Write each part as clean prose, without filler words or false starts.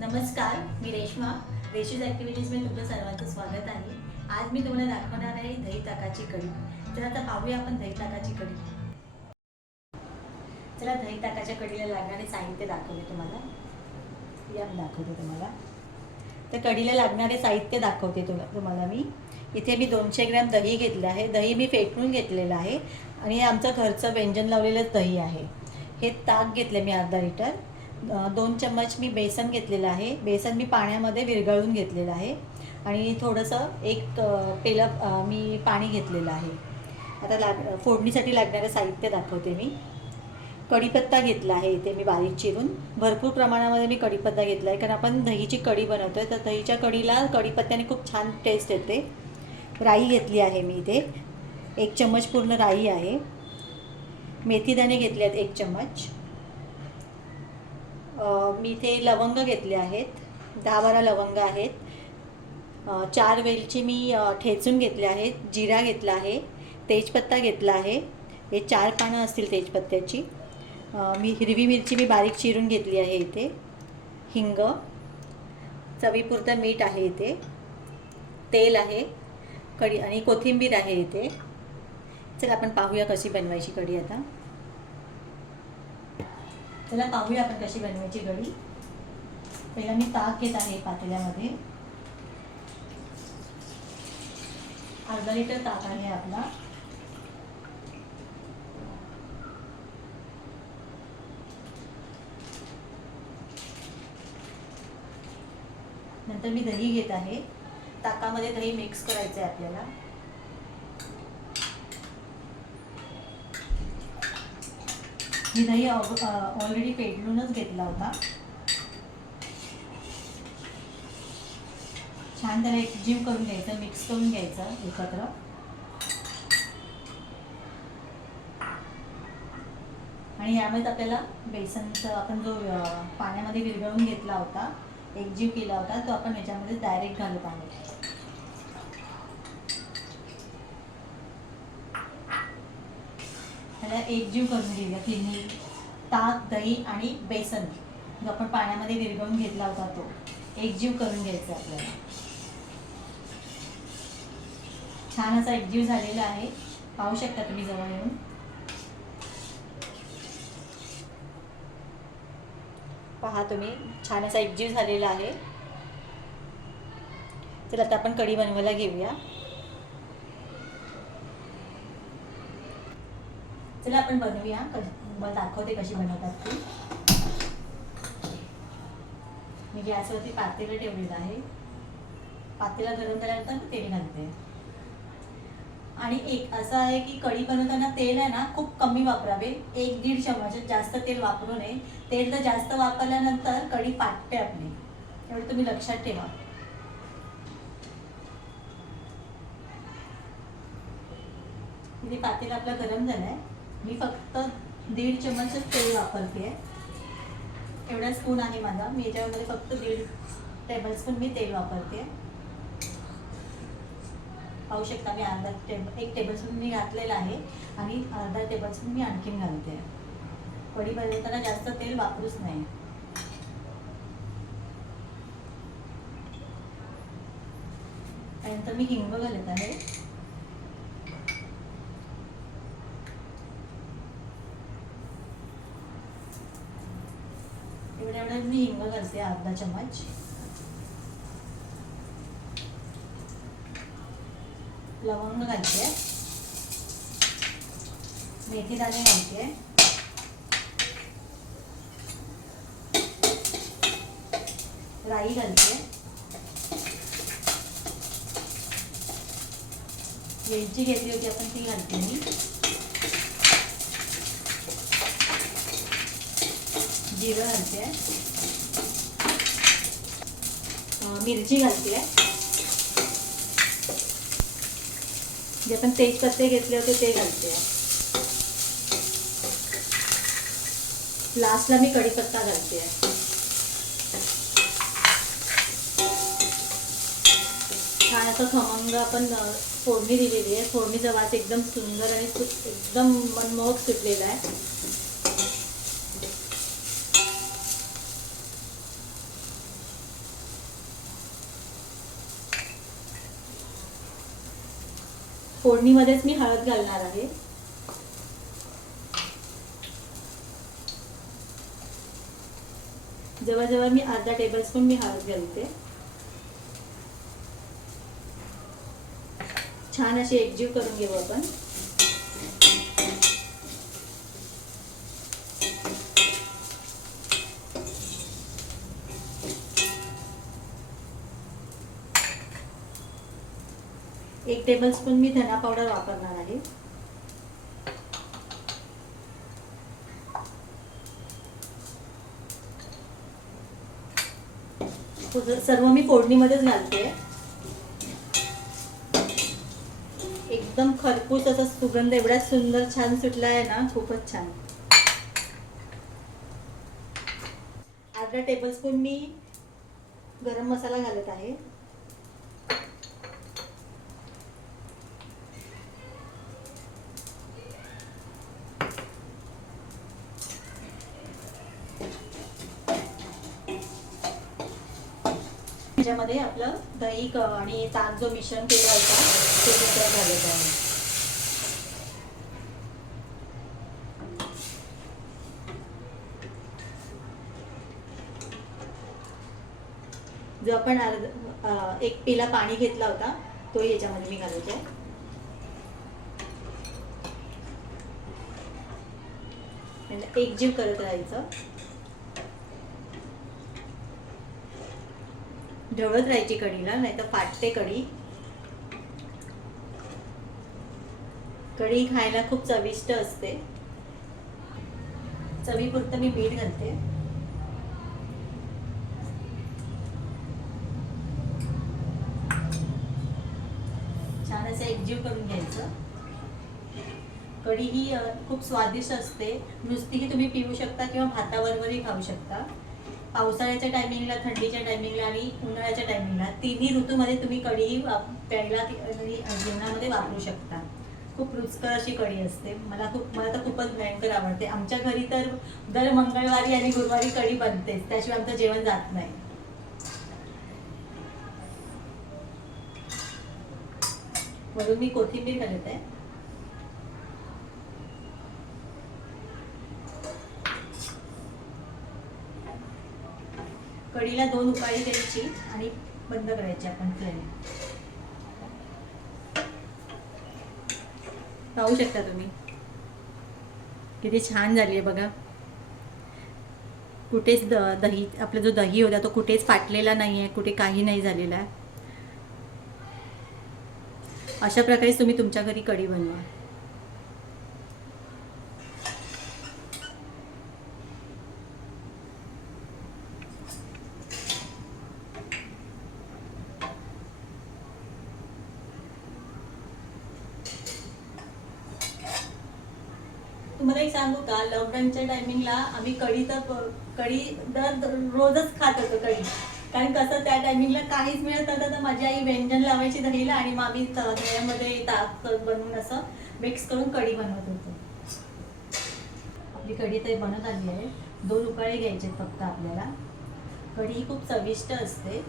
नमस्कार, मी रेश्मा. रेशीज ॲक्टिव्हिटीजमध्ये तुमचं सर्वांचं स्वागत आहे. आज मी तुम्हाला दाखवणार आहे दही ताकाची कढी. तर आता पाहूया आपण दही ताकाची कढी. चला, दही ताकाच्या कढीला लागणारे साहित्य दाखवते तुम्हाला. दाखवते तुम्हाला. तर कढीला लागणारे साहित्य दाखवते तुम्हाला मी. इथे मी 200 ग्रॅम दही घेतलं आहे. दही मी फेटून घेतलेलं आहे आणि आमचं घरचं व्यंजन लावलेलंच दही आहे. हे ताक घेतलं मी अर्धा लिटर. 2 चम्मच मी बेसन घेतलेलं आहे. बेसन मी पाण्यामध्ये विरघळून घेतलेलं आहे आणि थोडंसं एक पेलं मी पाणी घेतलेलं आहे. आता फोडणीसाठी लागणारं साहित्य दाखवते मी. कढीपत्ता घेतला आहे इथे मी बारीक चिरून. भरपूर प्रमाणामध्ये मी कढीपत्ता घेतला आहे कारण आपण दहीची कढी बनवतो आहे, तर दहीच्या कढीला कढीपत्त्याने खूप छान टेस्ट येते. राई घेतली आहे मी इथे. 1 चम्मच पूर्ण राई आहे. मेथीदाणे घेतले आहेत 1 चम्मच. मी इथे लवंग घेतले आहेत. 10-12 लवंग आहेत. 4 वेलची मी ठेचून घेतले आहेत. जिरा घेतला आहे. तेजपत्ता घेतला आहे. हे 4 पानं असतील तेजपत्त्याची. हिरवी मिरची मी बारीक चिरून घेतली आहे इथे. हिंग, चवीपुरतं मीठ आहे इथे. तेल आहे. कढी आणि कोथिंबीर आहे इथे. चला आपण पाहूया कशी बनवायची कढी आता. चला पाहूया आपण कशी बनवायची कढी. पहिला मी ताक घेत आहे पातेल्यामध्ये. अर्धा लिटर ताक आहे आपला. नंतर मी दही घेत आहे. ताकामध्ये दही मिक्स करायचं आहे आपल्याला. मी दही ऑलरेडी फेटूनच घेतला होता. छान त्याला एकजीव करून घ्यायचं, मिक्स करून घ्यायचं एकत्र. आणि यामध्ये आपल्याला बेसनचं आपण जो पाण्यामध्ये विरघळून घेतला होता, एकजीव केला होता, तो आपण ह्याच्यामध्ये डायरेक्ट घालत आहोत. त्याला एकजीव करून घेऊया. तिन्ही ताक, दही आणि बेसन जो आपण पाण्यामध्ये विरघळून घेतला होता तो एकजीव करून घ्यायचा आपल्याला. छान असा एकजीव झालेला आहे. पाहू शकता तुम्ही जवळ येऊन. पहा तुम्ही, छान असा एकजीव झालेला आहे. तर आता आपण कढी बनवायला घेऊया. चला आपण बनवूया. मला दाखवते कशी बनवतात ती. मी गॅसवरती पातेलं ठेवलेलं आहे. पातेला गरम झाल्यानंतर तेल घालते. आणि एक असं आहे की कढी बनवताना तेल आहे ना खूप कमी वापरावे. 1-1.5 चम्मच, जास्त तेल वापरू नये. तेल तर जास्त वापरल्यानंतर कढी फाटते आपली. एवढं तुम्ही लक्षात ठेवा. इथे पातेला आपला गरम झालाय. मी फक्त 1.5 चम्मच तेल वापरते. एवढा स्पून आहे माझा. मी याच्यामध्ये फक्त 1.5 टेबलस्पून मी तेल वापरते. पाहू शकता मी 1 टेबलस्पून मी घातलेला आहे आणि अर्धा टेबलस्पून मी आणखीन घालते. कढी बनवताना जास्त तेल वापरूच नाही. त्यानंतर मी हिंग घालत आहे. एवढं मी हिंग घालते, अर्धा चम्मच. लवंग घालते. मेथी दाणे घालते. राई घालते. वेलची घेतली होती आपण, ती घालते मी. जिरं घालते. मिरची घालते. जे आपण तेजपत्ते घेतले होते ते घालते. लास्टला मी कढीपत्ता घालते. छान असं खमंग आपण फोडणी दिलेली आहे. फोडणीचा वास एकदम सुंदर आणि एकदम मनमोहक सुटलेला आहे. फोडणीमध्येच मी हळद घालणार आहे. जवळजवळ मी अर्धा टेबलस्पून मी हळद घालते. छान अशी एकजीव करून घेऊ आपण. एक टेबलस्पून मी धना पावडर वापरणार आहे. सर्व मी फोडणीमध्येच घालते. एकदम खरपूस असा सुगंध एवढा सुंदर छान सुटला आहे ना, खूपच छान. अर्धा टेबलस्पून मी गरम मसाला घालत आहे. त्याच्यामध्ये आपलं दही आणि ताक जो मिश्रण केला होता ते मिश्रण घालत आहे. जो आपण एक पेला पाणी घेतला होता तो याच्यामध्ये मी घालते. एकजीव करत राहायचं. ढवळत राहायची कढीला, नाही तर फाटते कढी. कढी खायला खूप चविष्ट असते. चवीपुरतं मी मीठ घालते. छान असं एकजीव करून घ्यायचं. कढी ही खूप स्वादिष्ट असते. नुसतीही तुम्ही पिऊ शकता किंवा भाताबरोबरही खाऊ शकता. पावसाळ्याच्या टायमिंगला, थंडीच्या टायमिंगला आणि उन्हाळ्याच्या टायमिंगला तिन्ही ऋतूमध्ये तुम्ही कढी प्यायला जेवणामध्ये वापरू शकता. खूप रुचकर अशी कढी असते. मला तर खूपच भयंकर आवडते. आमच्या घरी तर दर मंगळवारी आणि गुरुवारी कढी बनतेच, त्याशिवाय आमचं जेवण जात नाही. म्हणून मी कोथिंबीर घालत आहे. कढीला 2 उकळी द्यायची आणि बंद करायची आपण फ्लेम. पाहू शकता तुम्ही किती छान झाली आहे बघा. कुठेच दही, आपला जो दही होता तो कुठेच फाटलेला नाही आहे, कुठे काही नाही झालेला आहे. अशा प्रकारे तुम्ही तुमच्या घरी कढी बनवा. तुम्हाला एक सांगू का, लॉकडाऊनच्या टायमिंगला आम्ही कढी दर रोजच खात होतो कढी. कारण कसं त्या टायमिंगला काहीच मिळत नव्हतं, तर माझी आई व्यंजन लावायची दहीला आणि मग आम्ही दह्यामध्ये ताक बनवून असं मिक्स करून कढी बनवत होतो. आपली कढी तर बनत आली आहे. 2 उकळे घ्यायचे फक्त आपल्याला. कढी ही खूप चविष्ट असते.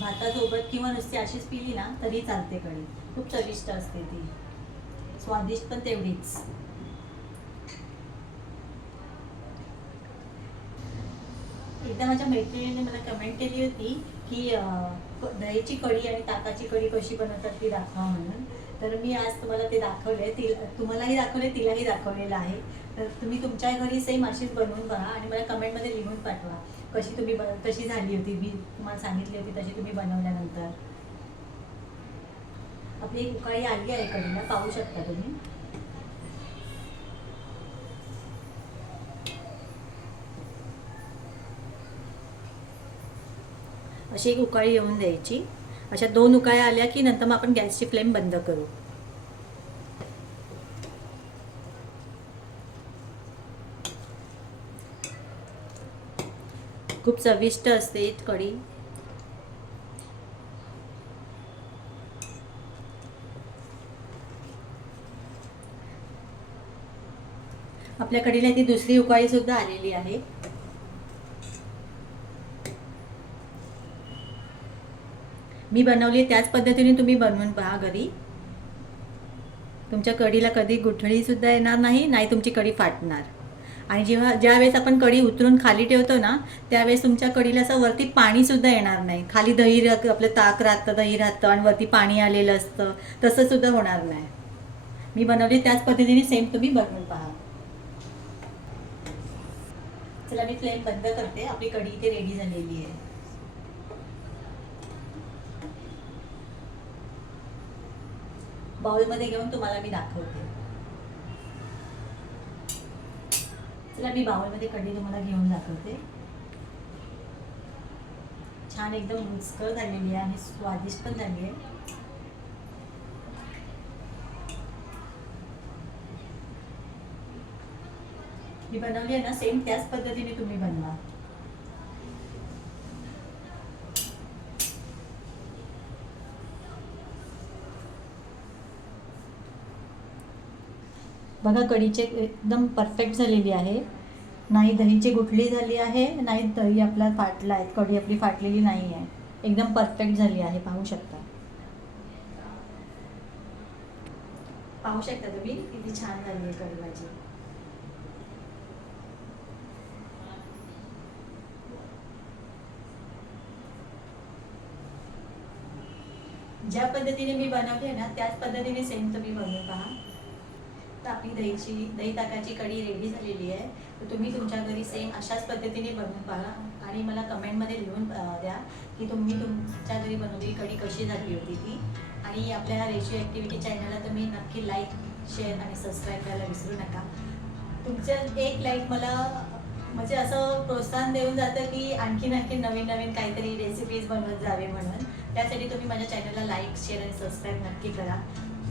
भातासोबत किंवा नुसती अशीच पिली ना तरी चालते. कढी खूप चविष्ट असते, ती स्वादिष्ट पण तेवढीच. एकदा माझ्या मैत्रिणीने मला कमेंट केली होती की दहीची कढी आणि ताकाची कढी कशी बनवतात ती दाखवा म्हणून. तर मी आज तुम्हाला ते दाखवले. तुम्हालाही दाखवले, तिलाही दाखवलेलं आहे. तर तुम्ही तुमच्या घरी सेम अशीच बनवून पहा आणि मला कमेंटमध्ये लिहून पाठवा कशी झाली होती. मी तुम्हाला सांगितली होती तशी तुम्ही बनवल्यानंतर. आपली एक उकळी आली आहे कढीला, पाहू शकता तुम्ही. अशी एक उकळी येऊन द्यायची. अशा 2 उकळ्या आल्या की नंतर मग आपण गॅसची फ्लेम बंद करू. खूप चविष्ट असते कढी. आपल्या कढीला ती दुसरी उकळी सुद्धा आलेली आहे. मी बनवली त्याच पद्धतीने तुम्ही बनवून पहा घरी. तुमच्या कढीला कधी गुठळीसुद्धा येणार नाही, नाही तुमची कढी फाटणार. आणि ज्यावेळेस आपण कढी उतरून खाली ठेवतो ना, त्यावेळेस तुमच्या कढीला असं वरती पाणीसुद्धा येणार नाही. खाली दही आपलं ताक राहतं, दही राहतं आणि वरती पाणी आलेलं असतं, तसंसुद्धा होणार नाही. मी बनवली त्याच पद्धतीने सेम तुम्ही बनवून पहा. चला मी फ्लेम बंद करते. आपली कढी इथे रेडी झालेली आहे. बाउलमध्ये घेऊन तुम्हाला मी दाखवते. चला मी बाउलमध्ये कढी तुम्हाला घेऊन दाखवते. छान एकदम रुचकर झालेली आहे आणि स्वादिष्ट पण झाली आहे. मी बनवली आहे ना, सेम त्याच पद्धतीने तुम्ही बनवा. बघा कढीचे एकदम परफेक्ट झालेली आहे. नाही दहीची गुठली झाली आहे, नाही दही आपला फाटला आहे, कढी आपली फाटलेली नाही आहे. एकदम परफेक्ट झाली आहे. पाहू शकता तुम्ही किती छान झाली आहे कढी भाजी. ज्या पद्धतीने मी बनवते ना, त्याच पद्धतीने सेम तुम्ही बनवून पहा. तर आपली दही ताकाची कढी रेडी झालेली आहे. तर तुम्ही तुमच्या घरी सेम अशाच पद्धतीने बनवून पहा आणि मला कमेंटमध्ये लिहून द्या की तुम्ही तुमच्या घरी बनवलेली कढी कशी झाली होती ती. आणि आपल्या रेशिओ ॲक्टिव्हिटी चॅनलला तुम्ही नक्की लाईक, शेअर आणि सबस्क्राईब करायला विसरू नका. तुमचं एक लाईक मला म्हणजे असं प्रोत्साहन देऊन जातं की आणखीन नवीन काहीतरी रेसिपीज बनवत जावे म्हणून. त्यासाठी तुम्ही माझ्या चॅनलला लाईक, शेअर आणि सबस्क्राईब नक्की करा.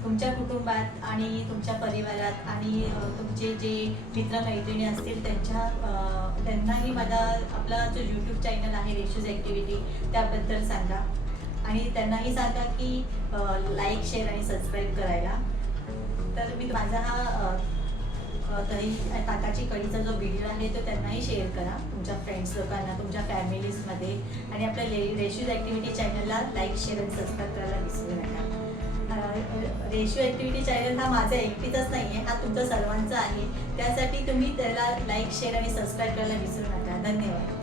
तुमच्या कुटुंबात आणि तुमच्या परिवारात आणि तुमचे जे मित्रमैत्रिणी असतील त्यांनाही माझा आपला जो यूट्यूब चॅनल आहे रेशिओज ॲक्टिव्हिटी त्याबद्दल सांगा. आणि त्यांनाही सांगा की लाईक, शेअर आणि सबस्क्राईब करायला. तर मी माझा हा दही ताकाची कढीचा जो व्हिडिओ आहे तो त्यांनाही शेअर करा तुमच्या फ्रेंड्स लोकांना, तुमच्या फॅमिलीजमध्ये. आणि आपल्या रेशिओज ॲक्टिव्हिटी चॅनलला लाईक, शेअर आणि सबस्क्राईब करायला विसरू नका. रेशिओ ॲक्टिव्हिटी चॅनल हा माझा एकटीचाच नाही आहे, हा तुमचा सर्वांचा आहे. त्यासाठी तुम्ही त्याला लाईक, शेअर आणि सबस्क्राईब करायला विसरू नका. धन्यवाद.